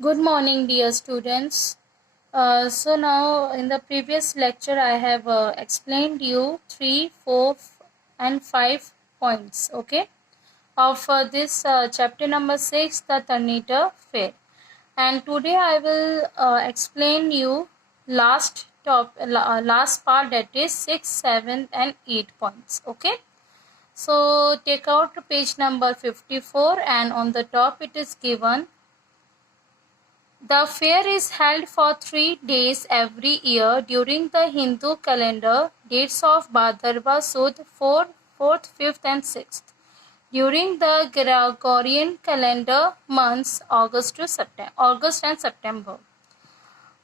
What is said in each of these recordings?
Good morning, dear students. So now in the previous lecture, I have explained you 3, 4, and 5 points, okay, of this chapter number 6, the Turnitin Fair. And today I will explain you last part, that is 6, 7, and 8 points, okay. So take out page number 54, and on the top it is given. The fair is held for 3 days every year during the Hindu calendar dates of Bhadrava Sud 4th, 5th and 6th. During the Gregorian calendar months August and September.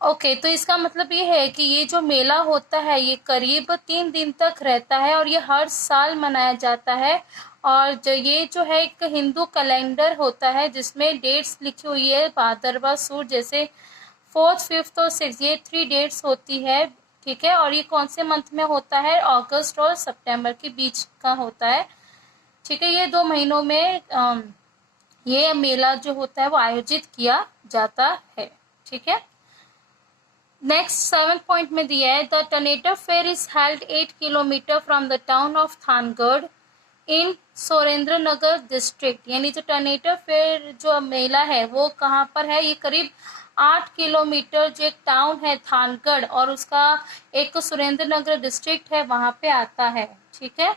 Okay तो इसका मतलब ये है कि ये जो मेला होता है ये करीब 3 दिन तक रहता है और ये हर साल मनाया जाता है। और जो है एक हिंदू कैलेंडर होता है जिसमें डेट्स लिखी हुई है भादरवा सूद, जैसे 4th, 5th और 6th, ये 3 डेट्स होती है, ठीक है। और ये कौन से मंथ में होता है? अगस्त और सितंबर के बीच का होता है, ठीक है। ये 2 महीनों में ये मेला जो होता है वो आयोजित किया जाता है, ठीक है। नेक्स्ट 7th पॉइंट में दिया है the Tarnetar fair is held 8 kilometre from the town of Thangadh in Surendranagar district. यानी जो टर्नेटर फेयर जो मेला है वो कहाँ पर है? ये करीब 8 किलोमीटर जो एक टाउन है थानगढ़ और उसका एक सुरेंद्र नगर डिस्ट्रिक्ट है वहाँ पे आता है, ठीक है।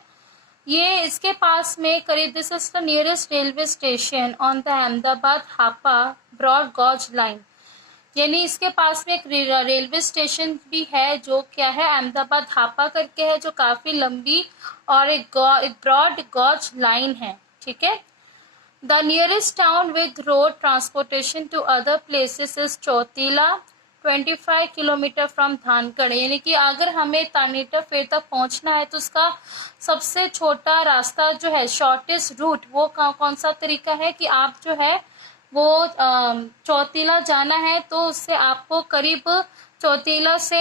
ये इसके पास में करीब this is the nearest railway station on the Ahmedabad Hapa broad gauge line. यानी इसके पास में एक रेलवे स्टेशन भी है जो क्या है, अहमदाबाद हापा करके है, जो काफ़ी लंबी और एक ब्रॉड गॉज लाइन है, ठीक है। The nearest town with road transportation to other places is Chotila 25 kilometre from Thangadh. यानी कि अगर हमें टर्नेटर फेयर तक पहुंचना है तो उसका सबसे छोटा रास्ता जो है, शॉर्टेस्ट रूट, वो कौन सा तरीका है कि आप जो है वो चौतीला जाना है तो उससे आपको करीब चौतीला से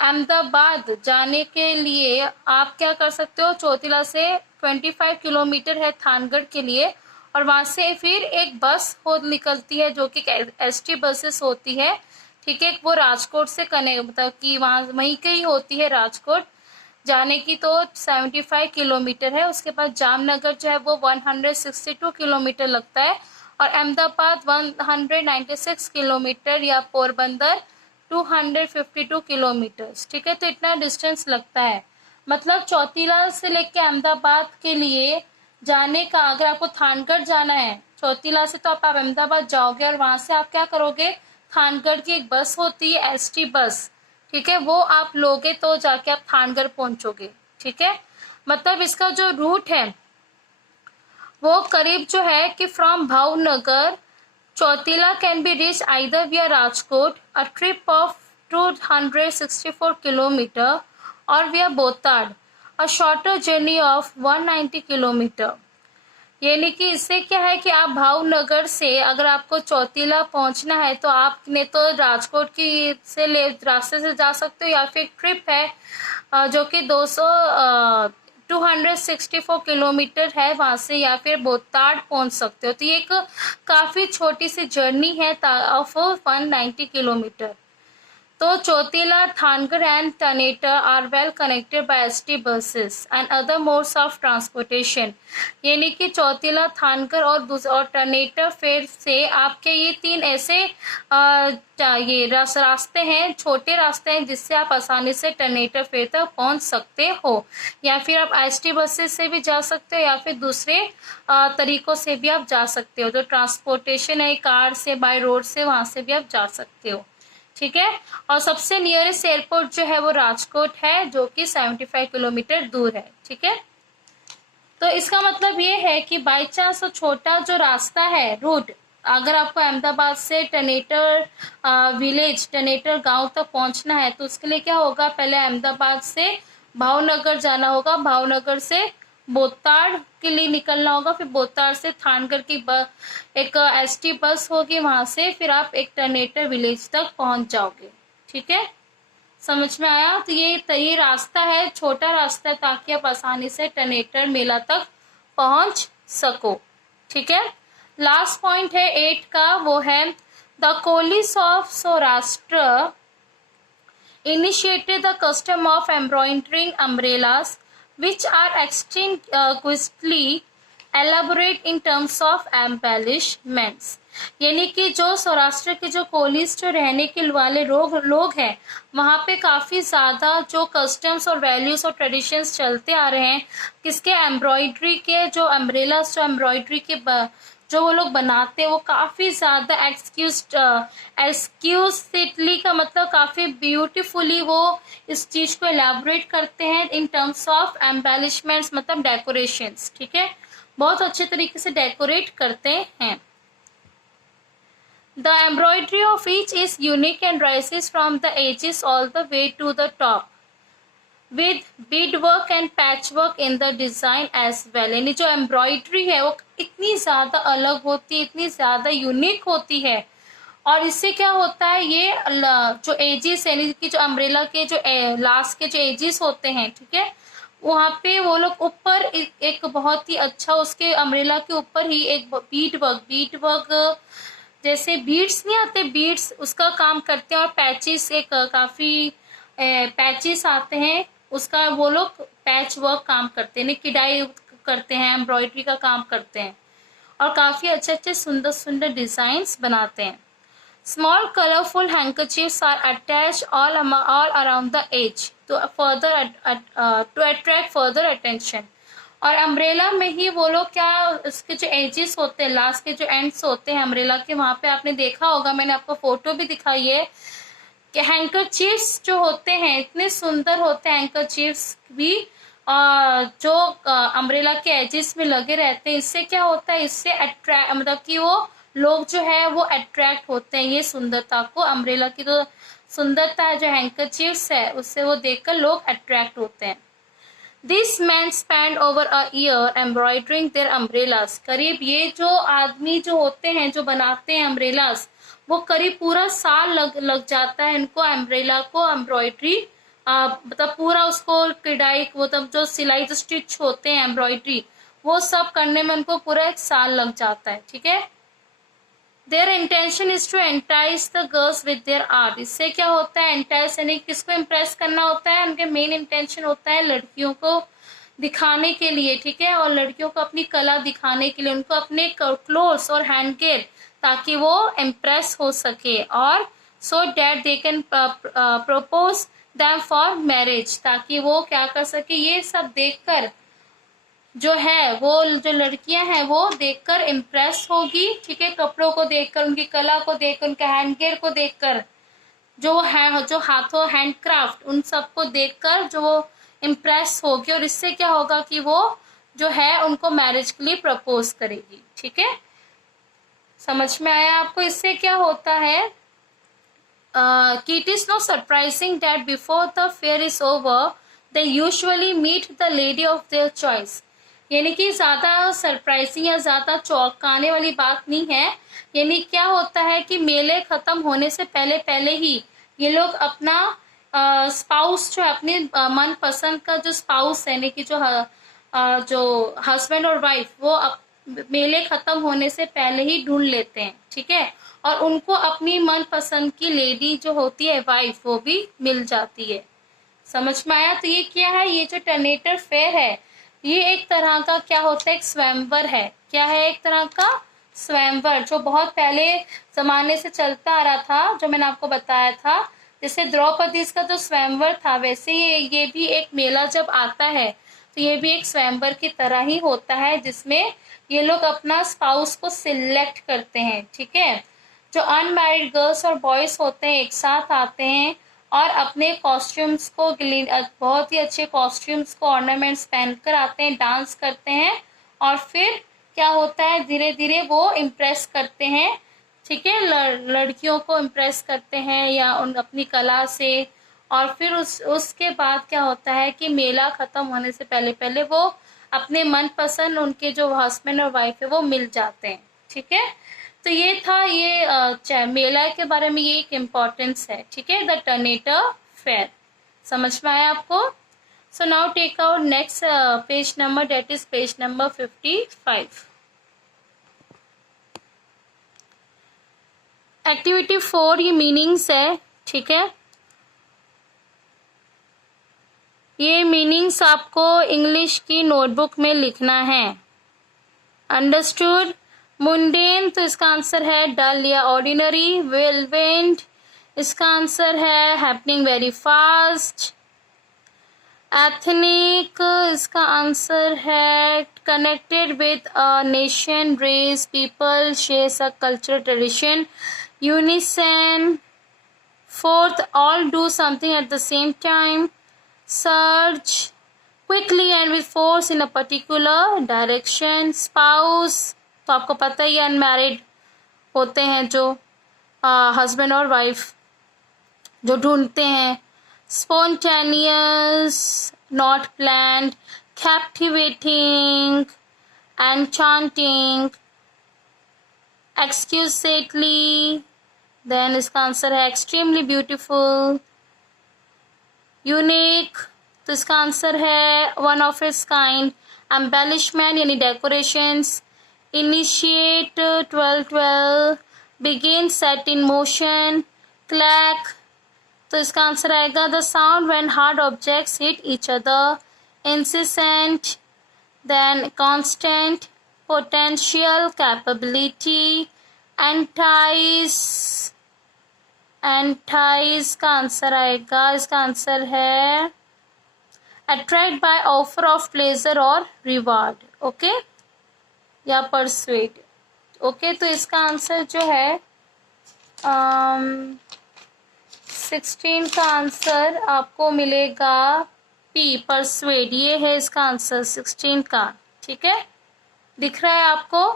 अहमदाबाद जाने के लिए आप क्या कर सकते हो, चौतीला से 25 किलोमीटर है थानगढ़ के लिए, और वहाँ से फिर एक बस निकलती है जो कि एसटी बसेस होती है, ठीक है। वो राजकोट से मतलब कि वहीं के ही होती है, राजकोट जाने की तो 75 किलोमीटर है। उसके बाद जामनगर जो है वो 162 किलोमीटर लगता है और अहमदाबाद 196 किलोमीटर या पोरबंदर 252 किलोमीटर्स, ठीक है। तो इतना डिस्टेंस लगता है। मतलब चौतीला से लेके अहमदाबाद के लिए जाने का, अगर आपको थानगढ़ जाना है चौतीला से तो आप अहमदाबाद जाओगे और वहां से आप क्या करोगे, थानगढ़ की एक बस होती है एसटी बस, ठीक है, वो आप लोगे तो जाके आप थानगढ़ पहुंचोगे, ठीक है। मतलब इसका जो रूट है वो करीब जो है कि from Bhavnagar Chotila can be reach either via Rajkot a trip of 264 kilometre और via Botad a shorter journey of 190 kilometre. यानी कि इससे क्या है कि आप भावनगर से अगर आपको चौतीला पहुंचना है तो आपने तो राजकोट की से रास्ते से जा सकते हो, या फिर ट्रिप है जो कि 264 किलोमीटर है वहां से, या फिर बोताड पहुंच सकते हो। तो ये एक काफी छोटी सी जर्नी है ऑफ 190 किलोमीटर। तो Chotila, Thangadh and Tarnetar are well connected by ST buses and other modes of transportation. यानी कि चौतीला, थानगढ़ और टर्नेटर फेयर से आपके ये 3 ऐसे ये रास्ते हैं, छोटे रास्ते हैं जिससे आप आसानी से टर्नेटर फेयर तक पहुंच सकते हो, या फिर आप एसटी बसेस से भी जा सकते हो या फिर दूसरे तरीकों से भी आप जा सकते हो। जो ट्रांसपोर्टेशन है कार से, बाय रोड से, वहां से भी आप जा सकते हो, ठीक है। और सबसे नियरेस्ट एयरपोर्ट जो है वो राजकोट है जो कि 75 किलोमीटर दूर है, ठीक है। तो इसका मतलब ये है कि बाई चांस छोटा जो रास्ता है, रूट, अगर आपको अहमदाबाद से टर्नेटर विलेज, टर्नेटर गांव तक पहुंचना है तो उसके लिए क्या होगा, पहले अहमदाबाद से भावनगर जाना होगा, भावनगर से बोताड़ के लिए निकलना होगा, फिर बोताड़ से थानगढ़ की एक एसटी बस होगी, वहां से फिर आप एक टर्नेटर विलेज तक पहुंच जाओगे, ठीक है। समझ में आया? तो ये रास्ता है, छोटा रास्ता है, ताकि आप आसानी से टर्नेटर मेला तक पहुंच सको, ठीक है। लास्ट पॉइंट है 8 का, वो है The Kolis of Saurashtra initiated the custom of embroidering umbrellas, which are exquisitely elaborate in terms of embellishments. यानी कि जो सौराष्ट्र के जो कोलीस जो रहने के वाले लोग हैं वहाँ पे काफ़ी ज़्यादा जो कस्टम्स और वैल्यूज़ और ट्रेडिशंस चलते आ रहे हैं, किसके एम्ब्रॉयड्री के जो अम्ब्रेलास जो एम्ब्रॉयड्री के जो वो लोग बनाते हैं वो काफ़ी ज़्यादा एक्सक्यूसिटली का मतलब काफ़ी ब्यूटीफुली वो इस चीज़ को एलैबोरेट करते हैं इन टर्म्स ऑफ एम्बेलिशमेंट्स, मतलब डेकोरेशंस, ठीक है, बहुत अच्छे तरीके से डेकोरेट करते हैं. The embroidery of each is unique and rises from the edges all the way to the top, with beadwork and patchwork in the design as well. यानी जो एम्ब्रॉयड्री है वो इतनी ज़्यादा अलग होती है, इतनी ज़्यादा यूनिक होती है. और इससे क्या होता है, ये जो एजिस यानी कि जो अम्ब्रेला के जो लास्ट के जो एजिस होते हैं, ठीक है, वहाँ पे वो लोग ऊपर एक बहुत ही अच्छा उसके अम्ब्रेला के ऊपर ही एक बीट वर्क जैसे बीड्स नहीं आते, बीड्स उसका काम करते हैं. और पैचेस एक काफ़ी पैचेस आते हैं उसका वो लोग पैच वर्क काम करते हैं, किडाई करते हैं, एम्ब्रॉयडरी का काम करते हैं और काफ़ी अच्छे अच्छे सुंदर सुंदर डिज़ाइंस बनाते हैं. Small colorful handkerchiefs are attached all around the edge to attract further attention. और अम्ब्रेला में ही वो लोग क्या उसके जो एजेस होते हैं, लास्ट के जो एंड्स होते हैं अम्ब्रेला के, वहाँ पे आपने देखा होगा, मैंने आपको फोटो भी दिखाई है कि हैंकरचीफ्स जो होते हैं इतने सुंदर होते हैं हैंकरचीफ्स भी, जो अम्ब्रेला के एजेस में लगे रहते हैं. इससे क्या होता है, इससे अट्रैक्ट मतलब कि वो लोग जो है वो अट्रैक्ट होते हैं ये सुंदरता को, अम्ब्रेला की तो सुंदरता है जो हैंकरचीफ्स है उससे वो देखकर लोग अट्रैक्ट होते हैं. This men spend over a year embroidering their umbrellas. करीब ये जो आदमी जो होते हैं जो बनाते हैं umbrellas, वो करीब पूरा साल लग जाता है इनको अम्ब्रेला को एम्ब्रॉयड्री मतलब पूरा उसको कढ़ाई मतलब जो सिलाई जो स्टिच होते हैं एम्ब्रॉयड्री वो सब करने में उनको पूरा एक साल लग जाता है, ठीक है. Their intention is to entice the girls with their art. इससे क्या होता है, entice यानी किसको इम्प्रेस करना होता है, उनके मेन इंटेंशन होता है लड़कियों को दिखाने के लिए, ठीक है, और लड़कियों को अपनी कला दिखाने के लिए उनको अपने क्लोथ्स और हैंडगेयर ताकि वो इम्प्रेस हो सके, और so that they can propose them for marriage, ताकि वो क्या कर सके, ये सब देखकर जो है वो जो लड़कियां हैं वो देखकर इम्प्रेस होगी, ठीक है, कपड़ों को देखकर, उनकी कला को देखकर, उनके हैंडगेयर को देखकर, जो है जो हाथों हैंडक्राफ्ट उन सबको देखकर जो वो इम्प्रेस होगी, और इससे क्या होगा कि वो जो है उनको मैरिज के लिए प्रपोज करेगी, ठीक है. समझ में आया आपको. इससे क्या होता है कि it is no surprising that before the fair is over they usually meet the lady of their choice. यानी कि ज़्यादा सरप्राइजिंग या ज़्यादा चौंकाने वाली बात नहीं है. यानी क्या होता है कि मेले ख़त्म होने से पहले ही ये लोग अपना स्पाउस जो है अपने मनपसंद का जो स्पाउस है यानी कि जो हस्बैंड और वाइफ वो मेले ख़त्म होने से पहले ही ढूंढ लेते हैं, ठीक है, और उनको अपनी मनपसंद की लेडी जो होती है वाइफ वो भी मिल जाती है. समझ में आया. तो ये क्या है, ये जो टर्नेटर फेयर है ये एक तरह का क्या होता है, एक स्वयंवर है. क्या है, एक तरह का स्वयंवर जो बहुत पहले जमाने से चलता आ रहा था, जो मैंने आपको बताया था. जैसे द्रौपदी का जो स्वयंवर था वैसे ये भी एक मेला जब आता है तो ये भी एक स्वयंवर की तरह ही होता है, जिसमें ये लोग अपना स्पाउस को सिलेक्ट करते हैं, ठीक है. जो अनमैरिड गर्ल्स और बॉयज होते हैं एक साथ आते हैं और अपने कॉस्ट्यूम्स को बहुत ही अच्छे कॉस्ट्यूम्स को ऑर्नामेंट्स पहनकर आते हैं, डांस करते हैं, और फिर क्या होता है धीरे धीरे वो इम्प्रेस करते हैं, ठीक है, लड़कियों को इम्प्रेस करते हैं या उन अपनी कला से. और फिर उसके बाद क्या होता है कि मेला ख़त्म होने से पहले वो अपने मनपसंद उनके जो हस्बैंड और वाइफ है वो मिल जाते हैं, ठीक है. तो ये था ये मेला के बारे में ये एक इम्पोर्टेंस है, ठीक है, द टर्नेटर फेयर. समझ में आया आपको. So now take out next page number, that is page number 55. Activity 4 ये मीनिंग्स है, ठीक है। ये मीनिंग्स आपको इंग्लिश की नोटबुक में लिखना है। अंडरस्टूड। मुंडेन, तो इसका आंसर है डल या ऑर्डिनरी। व्हिरलविंड, इसका आंसर है हैपनिंग वेरी फास्ट। एथनिक, इसका आंसर है connected with a nation, race, people, shares a cultural tradition. Unison, fourth, all do something at the same time. Search, quickly and with force in a particular direction. Spouse, तो आपको पता ही unmarried होते हैं जो husband और wife जो ढूंढते हैं। Spontaneous, not planned. Captivating, enchanting. Exquisitely, then इसका आंसर है एक्सट्रीमली ब्यूटीफुल। यूनिक, तो इसका आंसर है one of its kind. Embellishment यानी decorations. Initiate, 12 begin, set in motion. Clack, तो इसका आंसर आएगा the sound when hard objects hit each other. Incessant, then constant. Potential, capability. Entice, entice का answer आएगा, इसका आंसर है attract by offer of pleasure और reward, okay, या persuade, okay. तो इसका आंसर जो है 16 का आंसर आपको मिलेगा पी, परसुएड, ये है इसका आंसर 16 का, ठीक है, दिख रहा है आपको,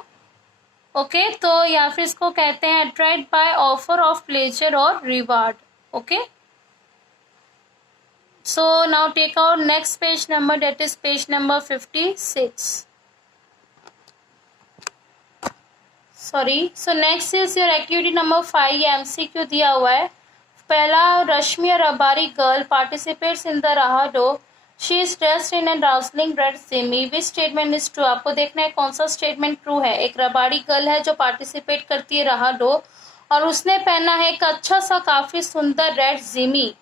ओके। तो या फिर इसको कहते हैं attract by offer of pleasure और reward, okay. So now take out next page number, that is page number 56. Sorry. So next is your activity number 5. ये MCQ दिया हुआ है। पहला, रश्मि a Rabari girl participates in the Rahado. She is dressed in a dazzling red simi. Which statement is true? आपको देखना है कौन सा स्टेटमेंट ट्रू है। एक रबाड़ी गर्ल है जो पार्टिसिपेट करती है राहाडो और उसने पहना है एक अच्छा सा काफी सुंदर रेड जिमी।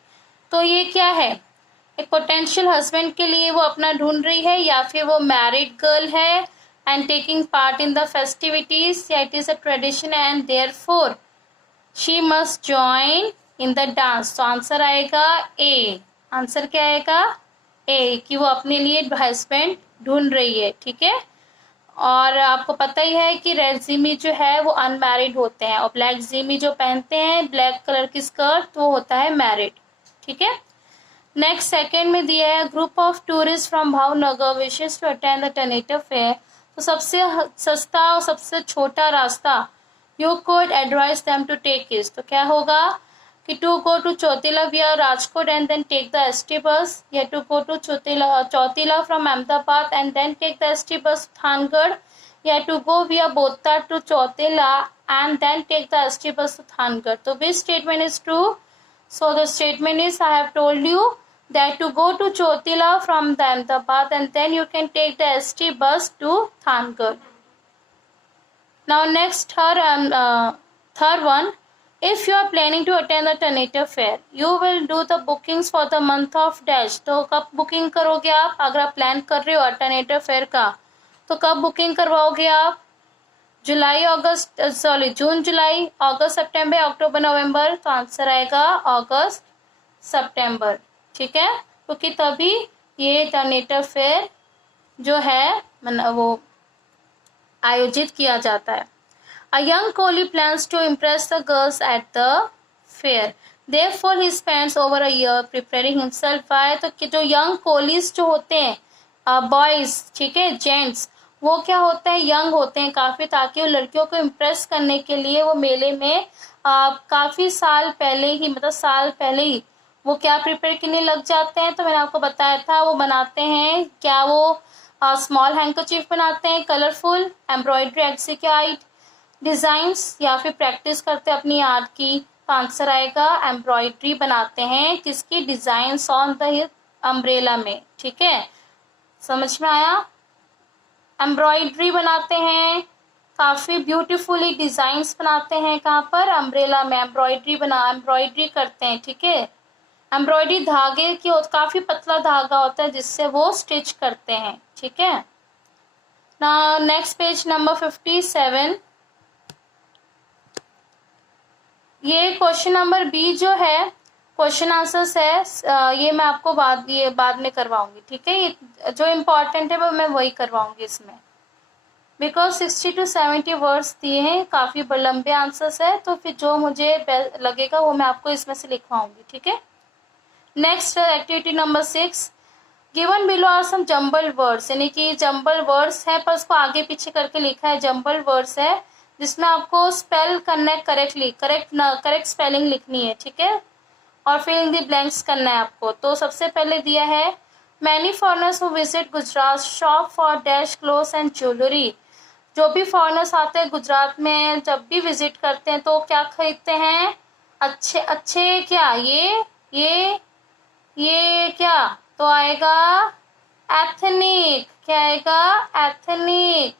तो ये क्या है? एक पोटेंशियल हस्बैंड के लिए वो अपना ढूंढ रही है, या फिर वो मैरिड गर्ल है and taking part in the festivities, या it is a tradition and therefore she must join in the dance. तो आंसर आएगा ए। आंसर क्या आएगा? ए, कि वो अपने लिए हस्बैंड ढूंढ रही है, ठीक है। और आपको पता ही है कि रेड जिमी जो है वो अनमैरिड होते हैं और ब्लैक जिमी जो पहनते हैं ब्लैक कलर की स्कर्ट वो होता है मैरिड, ठीक है। नेक्स्ट सेकंड में दिया है group of tourist from Bhavnagar wishes to attend the Tarnetar fair. तो सबसे सस्ता और सबसे छोटा रास्ता you could advise them to take is, तो क्या होगा कि to go to Chotila via Rajkot and then take the ST bus, या to go to Chotila from Ahmedabad and then take the ST bus Thangadh, या to go via Botad to Chotila and then take the ST bus Thangadh. तो which statement is true? So the statement is, I have told you that to go to Chotila from the Ahmedabad and then you can take the ST bus to Thangarh. Now next third one, if you are planning to attend the Turneter Fair, you will do the bookings for the month of dash. तो कब booking करोगे आप? अगर आप plan कर रहे हो टर्नेटर fair का तो कब बुकिंग करवाओगे आप? जून जुलाई अगस्त सितंबर अक्टूबर नवंबर। तो आंसर आएगा अगस्त सितंबर, ठीक है, क्योंकि तभी ये टर्नेटर फेयर जो है वो आयोजित किया जाता है। A young Koli plans to impress the girls at the fair, therefore he spends over a year preparing himself by. तो कि जो यंग कोलीज जो होते हैं बॉयज, ठीक है, जेंट्स, वो क्या होता है यंग होते हैं काफ़ी, ताकि वो लड़कियों को इम्प्रेस करने के लिए वो मेले में काफ़ी साल पहले ही, मतलब साल पहले ही वो क्या प्रिपेयर करने लग जाते हैं। तो मैंने आपको बताया था वो बनाते हैं क्या, वो स्मॉल हैंकरचीफ बनाते हैं कलरफुल, एम्ब्रॉयडरी एक्सिक्यूट डिज़ाइंस, या फिर प्रैक्टिस करते हैं अपनी आर्ट की। तो आंसर आएगा एम्ब्रॉयडरी बनाते हैं, किसकी? डिज़ाइंस ऑन द अम्ब्रेला में, ठीक है, समझ में आया? एम्ब्रॉयडरी बनाते हैं काफ़ी ब्यूटीफुली डिज़ाइंस बनाते हैं। कहाँ पर? अम्ब्रेला में एम्ब्रॉयडरी करते हैं, ठीक है। एम्ब्रॉयडरी धागे की काफ़ी पतला धागा होता है जिससे वो स्टिच करते हैं, ठीक है ना। नेक्स्ट पेज नंबर 57, ये क्वेश्चन नंबर बी जो है क्वेश्चन आंसर्स है, ये मैं आपको बाद में करवाऊंगी, ठीक है। ये जो इम्पोर्टेंट है वो मैं वही करवाऊंगी इसमें, बिकॉज 60 to 70 वर्ड्स दिए हैं, काफ़ी लंबे आंसर्स है, तो फिर जो मुझे लगेगा वो मैं आपको इसमें से लिखवाऊंगी, ठीक है। Next activity number 6, given below are some jumble words, यानी कि जम्बल वर्ड्स है पर उसको आगे पीछे करके लिखा है। जम्बल वर्ड्स है जिसमें आपको स्पेल करना है करेक्टली, करेक्ट स्पेलिंग लिखनी है, ठीक है, और फिल इन द ब्लैंक्स करना है आपको। तो सबसे पहले दिया है many foreigners who visit Gujarat shop for dash clothes and jewellery. जो भी फॉरनर्स आते हैं गुजरात में, जब भी विजिट करते हैं तो क्या खरीदते हैं? अच्छे अच्छे क्या? ये क्या? तो आएगा एथनिक। क्या आएगा? एथनिक,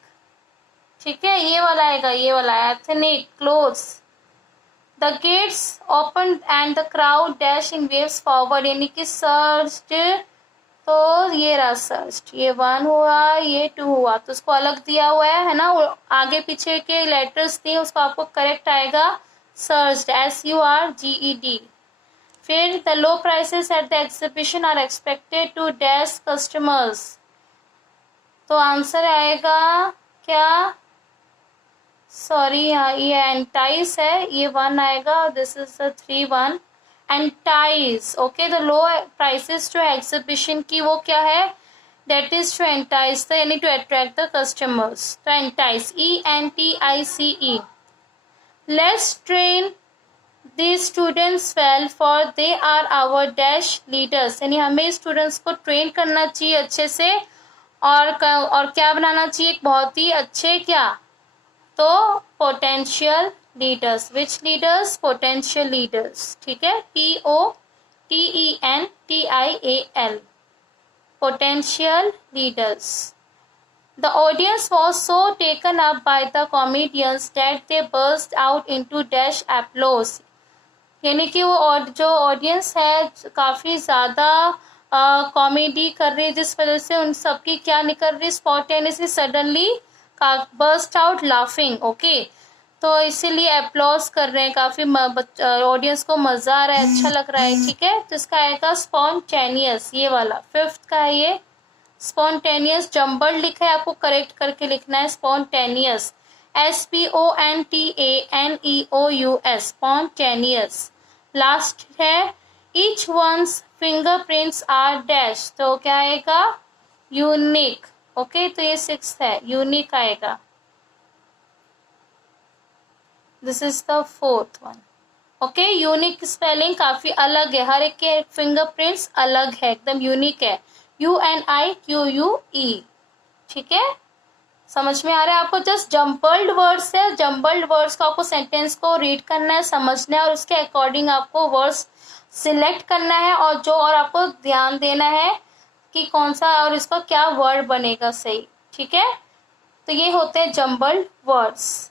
ठीक है, ये वाला आएगा, ये वाला ethnic clothes. The gates open and the crowd dash in waves forward, यानी कि सर्च्ड, तो ये रहा सर्च्ड, ये 1 हुआ, ये 2 हुआ, तो उसको अलग दिया हुआ है ना, आगे पीछे के लेटर्स दिए, उसको आपको करेक्ट आएगा सर्च्ड, SURGED। फिर the low prices at the exhibition are expected to dash customers, तो आंसर आएगा क्या? सॉरी, यहाँ ये एंटाइस है, ये 1 आएगा, this is the 3 entice. Okay, the low prices जो है एग्जीबिशन की वो क्या है? That is to entice the, यानी टू अट्रैक्ट द कस्टमर्स, तो entice, ENTICE। Let's train these students well for they are our dash leaders, यानी हमें स्टूडेंट्स को ट्रेन करना चाहिए अच्छे से, और क्या बनाना चाहिए? एक बहुत ही अच्छे क्या? तो पोटेंशियल लीडर्स। विच लीडर्स? पोटेंशियल लीडर्स, ठीक है, POTENTIAL, potential leaders. The audience was so taken up by the comedians that they burst out into dash applause, यानी कि वो और जो ऑडियंस है काफ़ी ज़्यादा कॉमेडी कर रही है, जिस वजह से उन सबकी क्या निकल रही? Spontaneously, suddenly burst out laughing. Okay, तो इसीलिए अप्लॉज कर रहे हैं, काफ़ी ऑडियंस को मज़ा आ रहा है, अच्छा लग रहा है, ठीक है। तो इसका आएगा स्पॉन्टेनियस, ये वाला 5th का है ये स्पॉन्टेनियस। जम्बल लिखा है, आपको करेक्ट करके लिखना है स्पॉन्टेनियस, SPONTANEOUS, स्पॉन्टेनियस। लास्ट है each once fingerprints are dash, तो क्या आएगा? यूनिक। ओके, तो ये 6th है, यूनिक आएगा। This is the 4th one. Okay, unique spelling काफी अलग है, हर एक के फिंगरप्रिंट्स अलग है, एकदम यूनिक है, UNIQUE, ठीक है। समझ में आ रहा है आपको? जस्ट जम्बल्ड वर्ड्स है, जम्बल्ड वर्ड्स को आपको सेंटेंस को रीड करना है, समझना है, और उसके अकॉर्डिंग आपको वर्ड्स सिलेक्ट करना है, और आपको ध्यान देना है कि कौन सा और इसका क्या वर्ड बनेगा सही, ठीक है। तो ये होते हैं जम्बल्ड वर्ड्स,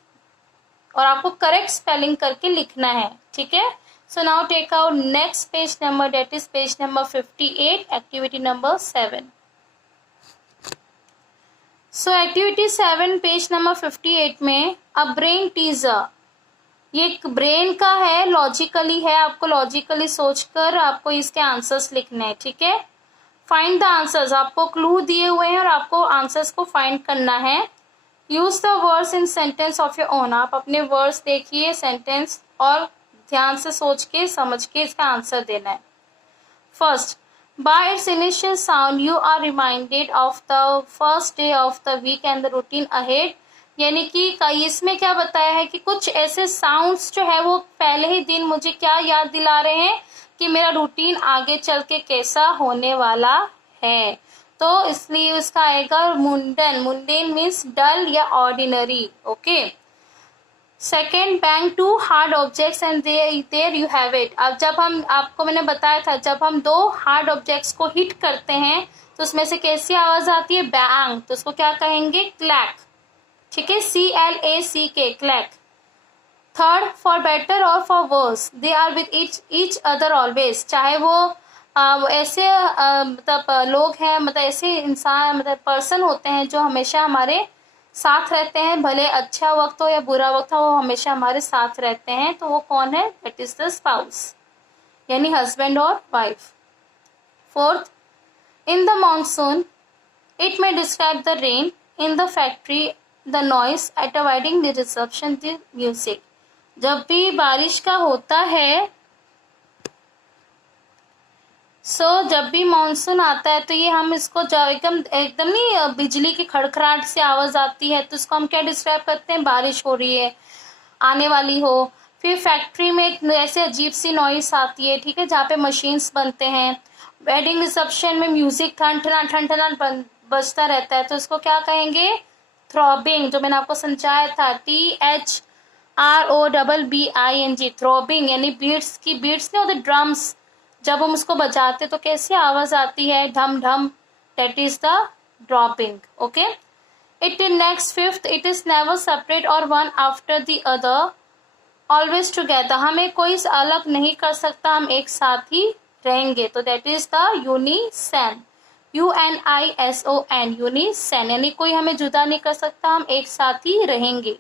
और आपको करेक्ट स्पेलिंग करके लिखना है, ठीक है। So now take out next page number, that is page number 58, activity number 7। So activity 7 page number 58 में अ ब्रेन टीजर, ये एक ब्रेन का है, लॉजिकली है, आपको लॉजिकली सोचकर आपको इसके आंसर्स लिखने हैं, ठीक है। फाइंड द आंसर्स, आपको क्लू दिए हुए हैं और आपको आंसर्स को फाइंड करना है। Use the words in sentence of your own, आप अपने वर्ड्स देखिए सेंटेंस और ध्यान से सोच के समझ के इसका आंसर देना है। First, by its initial sound you are reminded of the first day of the week and the routine ahead, यानी कि इसमें क्या बताया है कि कुछ ऐसे साउंड्स जो है वो पहले ही दिन मुझे क्या याद दिला रहे हैं कि मेरा रूटीन आगे चल के कैसा होने वाला है। तो इसलिए उसका आएगा मुंडन, मुंडेन मीन्स डल या ordinary. Okay, second, bang to hard objects and there you have it. अब जब हम, आपको मैंने बताया था, जब हम 2 हार्ड ऑब्जेक्ट्स को हिट करते हैं तो उसमें से कैसी आवाज आती है? बैंग, तो उसको क्या कहेंगे? क्लैक। ठीक है, CLACK, clack. Third, for better or for worse, they are with each other always, चाहे वो ऐसे मतलब लोग हैं, मतलब ऐसे इंसान, मतलब पर्सन होते हैं जो हमेशा हमारे साथ रहते हैं, भले अच्छा वक्त हो या बुरा वक्त हो, वो हमेशा हमारे साथ रहते हैं। तो वो कौन है? दैट इज द स्पाउस, यानी हस्बैंड और wife. Fourth, in the monsoon it may describe the rain in the factory, the noise at avoiding the disruption, the music। जब भी बारिश का होता है, जब भी मानसून आता है तो ये हम इसको एकदम एकदम नहीं, बिजली की खड़खड़ाहट से आवाज आती है तो इसको हम क्या डिस्क्राइब करते हैं? बारिश हो रही है, आने वाली हो। फिर फैक्ट्री में एक ऐसे अजीब सी नॉइस आती है, ठीक है, जहाँ पे मशीन्स बनते हैं। वेडिंग रिसेप्शन में म्यूजिक ठन ठन बजता रहता है, तो इसको क्या कहेंगे? थ्रॉबिंग, जो मैंने आपको समझाया था, THROBBING, थ्रॉबिंग, यानी बीट्स की बीट्स नहीं होते, ड्रम्स, जब हम उसको बजाते तो कैसी आवाज आती है? ढम ढम, that is the dropping. Okay, it is next fifth, it is never separate और one after the other, always together, हमें कोई अलग नहीं कर सकता, हम एक साथ ही रहेंगे, तो that is the unison, UNISON, unison, यानी कोई हमें जुदा नहीं कर सकता, हम एक साथ ही रहेंगे।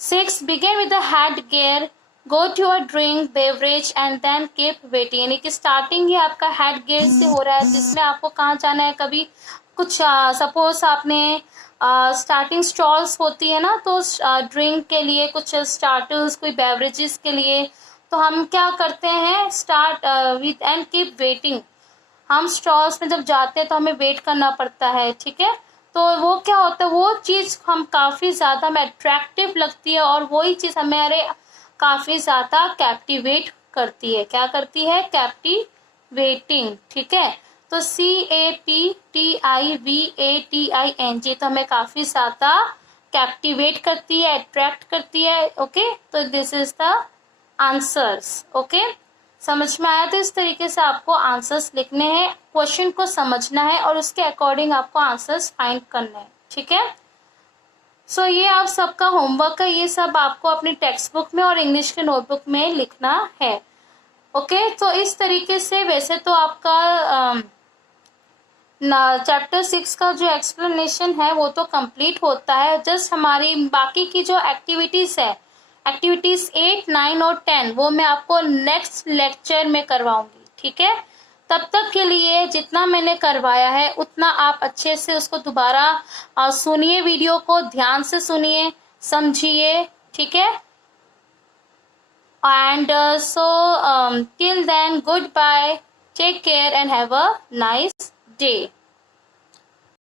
6, begin with the head gear, go to a drink beverage and then keep waiting, यानी कि स्टार्टिंग ही आपका हेड गेयर से हो रहा है, जिसमें आपको कहाँ जाना है। कभी कुछ सपोज आपने स्टार्टिंग स्टॉल्स होती है ना, तो ड्रिंक के लिए कुछ स्टार्टर्स, कोई बेवरेजेस के लिए, तो हम क्या करते हैं? Start with and keep waiting, हम स्टॉल्स में जब जाते हैं तो हमें वेट करना पड़ता है, ठीक है। तो वो क्या होता है, वो चीज़ हम काफ़ी ज़्यादा हमें अट्रैक्टिव लगती है और वही चीज़ हमारे काफ़ी ज़्यादा कैप्टिवेट करती है। क्या करती है? कैप्टिवेटिंग, ठीक है। तो CAPTIVATING, तो हमें काफ़ी ज़्यादा कैप्टिवेट करती है, अट्रैक्ट करती है। ओके, तो this is the answers. Okay, समझ में आया? तो इस तरीके से आपको आंसर्स लिखने हैं, क्वेश्चन को समझना है और उसके अकॉर्डिंग आपको आंसर्स फाइंड करना है, ठीक है। सो ये आप सबका होमवर्क है, ये सब आपको अपनी टेक्स्ट बुक में और इंग्लिश के नोटबुक में लिखना है। ओके, तो इस तरीके से वैसे तो आपका चैप्टर 6 का जो एक्सप्लेनेशन है वो तो कंप्लीट होता है। जस्ट हमारी बाकी की जो एक्टिविटीज है, एक्टिविटीज 8, 9 और 10, वो मैं आपको नेक्स्ट लेक्चर में करवाऊंगी, ठीक है। तब तक के लिए जितना मैंने करवाया है उतना आप अच्छे से उसको दोबारा सुनिए, वीडियो को ध्यान से सुनिए, समझिए, ठीक है। And so till then, good bye, take care and have a nice day.